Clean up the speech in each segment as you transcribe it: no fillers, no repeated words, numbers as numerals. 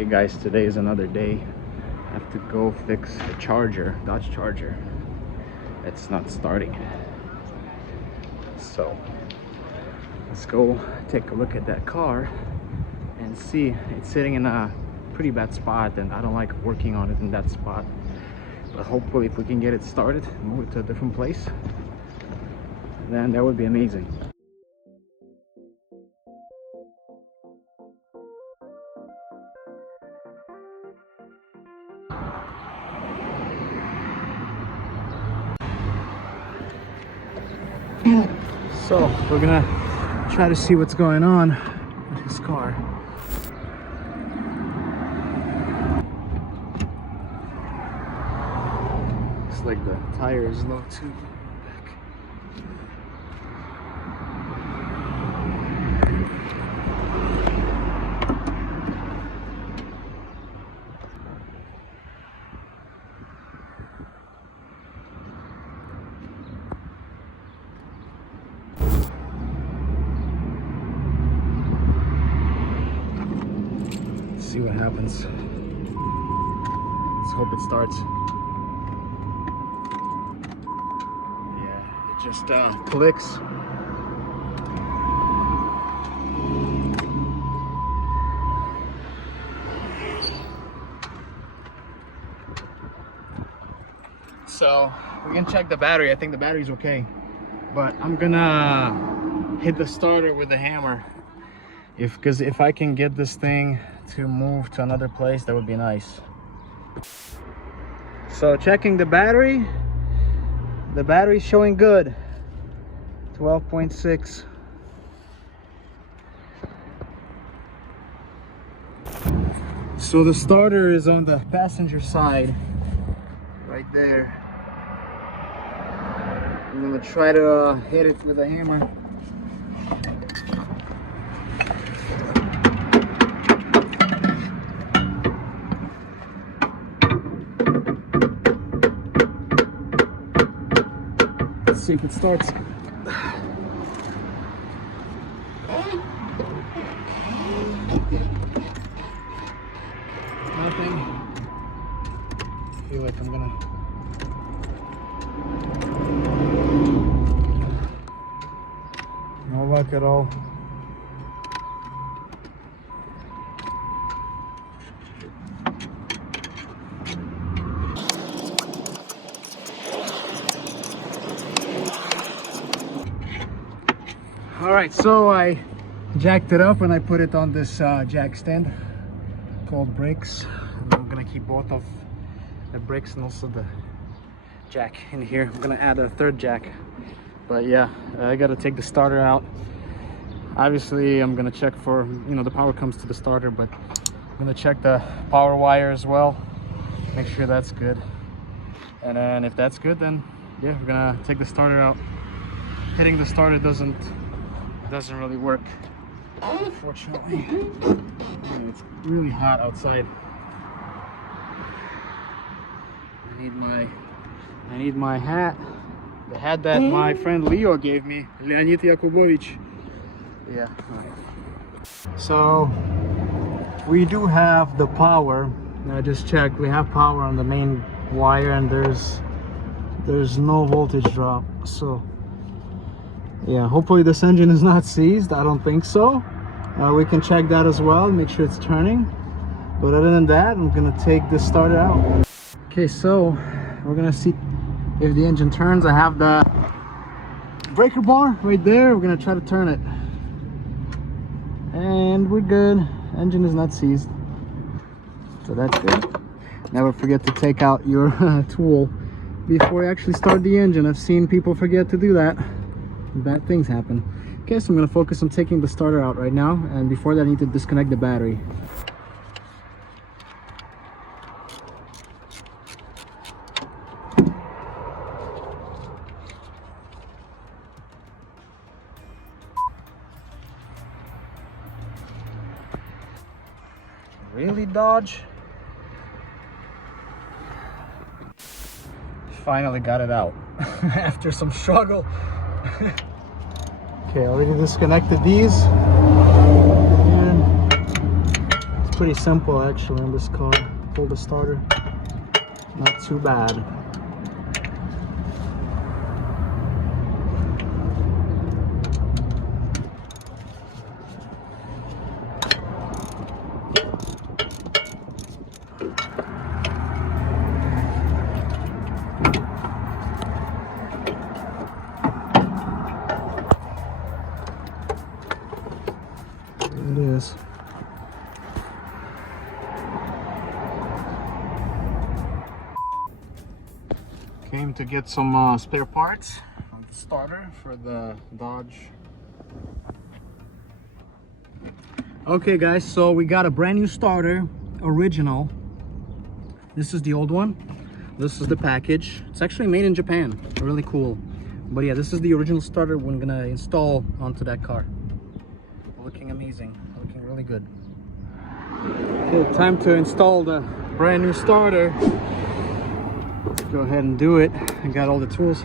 Okay guys, today is another day. I have to go fix the charger, Dodge Charger. It's not starting. So let's go take a look at that car and see. It's sitting in a pretty bad spot and I don't like working on it in that spot. But hopefully if we can get it started, move it to a different place, then that would be amazing. So we're gonna try to see what's going on with this car. Looks like the tire is low too. See what happens. Let's hope it starts. Yeah, it just clicks. So we can check the battery. I think the battery's okay, but I'm gonna hit the starter with the hammer. Because if I can get this thing to move to another place, that would be nice. So checking the battery's showing good. 12.6. So the starter is on the passenger side right there. I'm gonna try to hit it with a hammer. Let's see if it starts. Nothing. I feel like I'm gonna. No luck at all. All right, so I jacked it up and I put it on this jack stand called brakes. And I'm gonna keep both of the brakes and also the jack in here. I'm gonna add a third jack, but yeah, I gotta take the starter out. Obviously I'm gonna check for, you know, the power comes to the starter, but I'm gonna check the power wire as well, make sure that's good, and then if that's good, then yeah, we're gonna take the starter out. Hitting the starter doesn't really work, unfortunately. It's really hot outside. I need my hat, the hat that my friend Leo gave me, Leonid Yakubovich. Yeah. So we do have the power. I just checked. We have power on the main wire, and there's no voltage drop. So yeah, hopefully this engine is not seized. I don't think so. We can check that as well, make sure it's turning. But other than that, I'm gonna take this starter out. Okay, so we're gonna see if the engine turns. I have the breaker bar right there. We're gonna try to turn it. And we're good. Engine is not seized. So that's good. Never forget to take out your tool before you actually start the engine. I've seen people forget to do that. Bad things happen. Okay, so I'm going to focus on taking the starter out right now, and before that I need to disconnect the battery. Really, Dodge? Finally got it out after some struggle. Okay, already disconnected these, and pretty simple actually on this car. Pull the starter, not too bad. It is. Came to get some spare parts on the starter for the Dodge. Okay guys, so we got a brand new starter, original. This is the old one. This is the package. It's actually made in Japan. Really cool. But yeah, this is the original starter we're gonna install onto that car. Looking amazing, looking really good. Okay, time to install the brand new starter. Let's go ahead and do it. I got all the tools.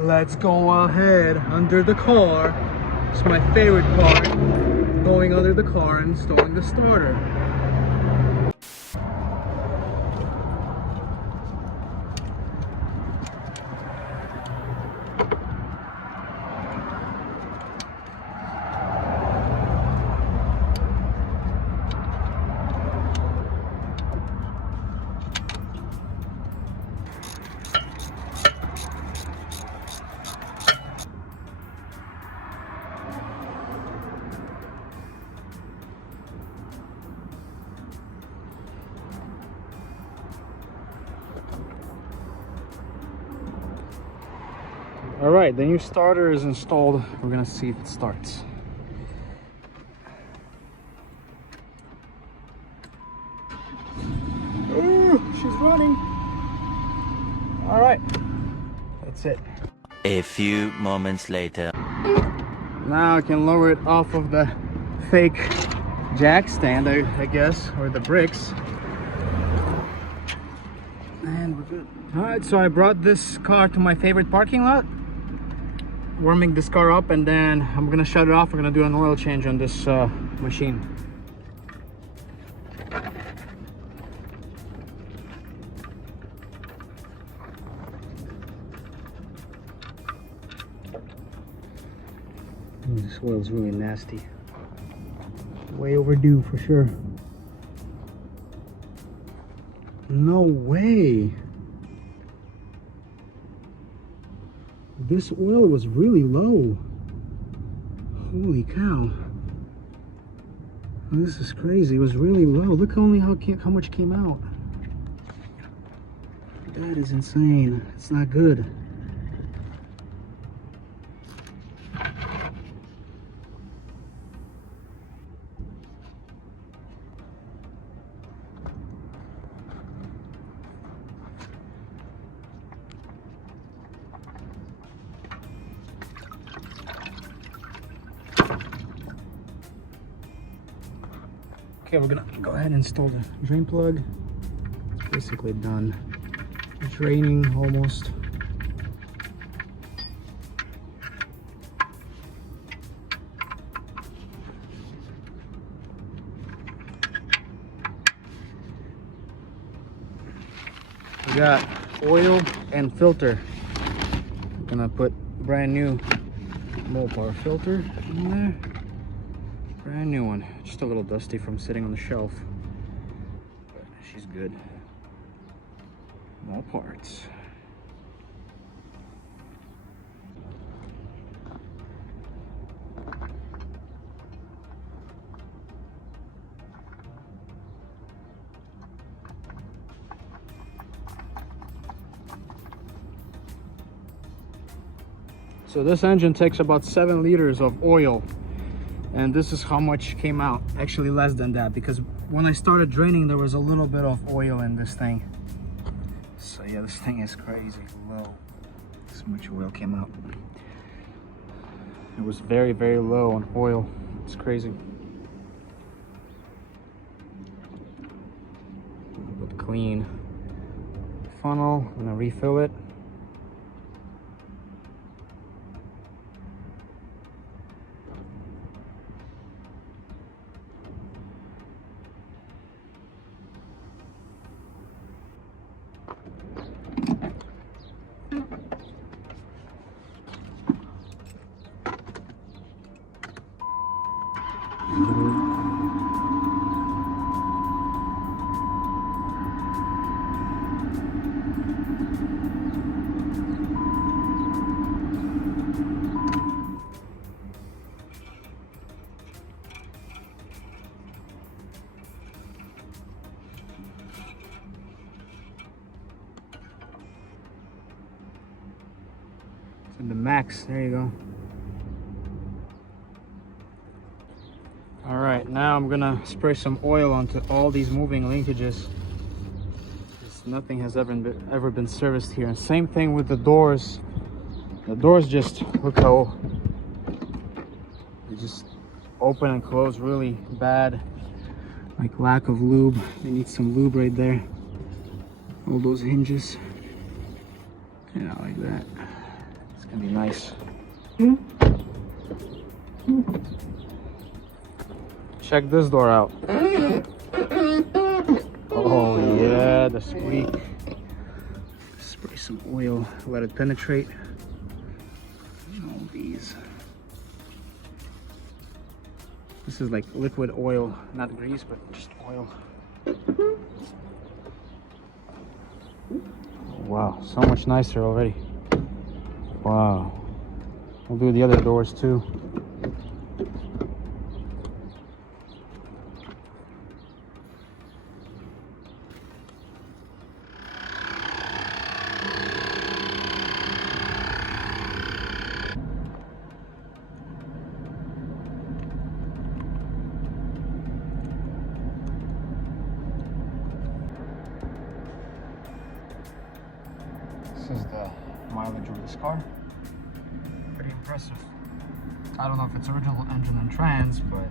Let's go ahead under the car. It's my favorite part. Going under the car and installing the starter. All right, the new starter is installed. We're gonna see if it starts. Ooh, she's running. All right, that's it. A few moments later. Now I can lower it off of the fake jack stand, I guess, or the bricks. And we're good. All right, so I brought this car to my favorite parking lot. Warming this car up, and then I'm gonna shut it off. We're gonna do an oil change on this machine. This oil is really nasty. Way overdue for sure. No way. This oil was really low. Holy cow. This is crazy. It was really low. Look only how much came out. That is insane. It's not good. Okay, we're gonna go ahead and install the drain plug. It's basically done. Draining almost. We got oil and filter. I'm gonna put brand new Mopar filter in there. Brand new one. Just a little dusty from sitting on the shelf, but she's good. More parts. So this engine takes about 7 liters of oil, and this is how much came out. Actually less than that, because when I started draining there was a little bit of oil in this thing. So yeah, this thing is crazy low. This much oil came out. It was very, very low on oil. It's crazy. But clean funnel. I'm gonna refill it. And the max, there you go. All right, now I'm gonna spray some oil onto all these moving linkages. Nothing has ever been serviced here. And same thing with the doors. The doors just, look how they just open and close really bad. Like lack of lube. They need some lube right there. All those hinges. Yeah, like that. It's gonna be nice. Check this door out. Oh yeah, the squeak. Spray some oil, let it penetrate. All these. This is like liquid oil, not grease, but just oil. Wow, so much nicer already. Wow. We'll do the other doors too. This is the mileage of this car. Pretty impressive. I don't know if it's original engine and trans, but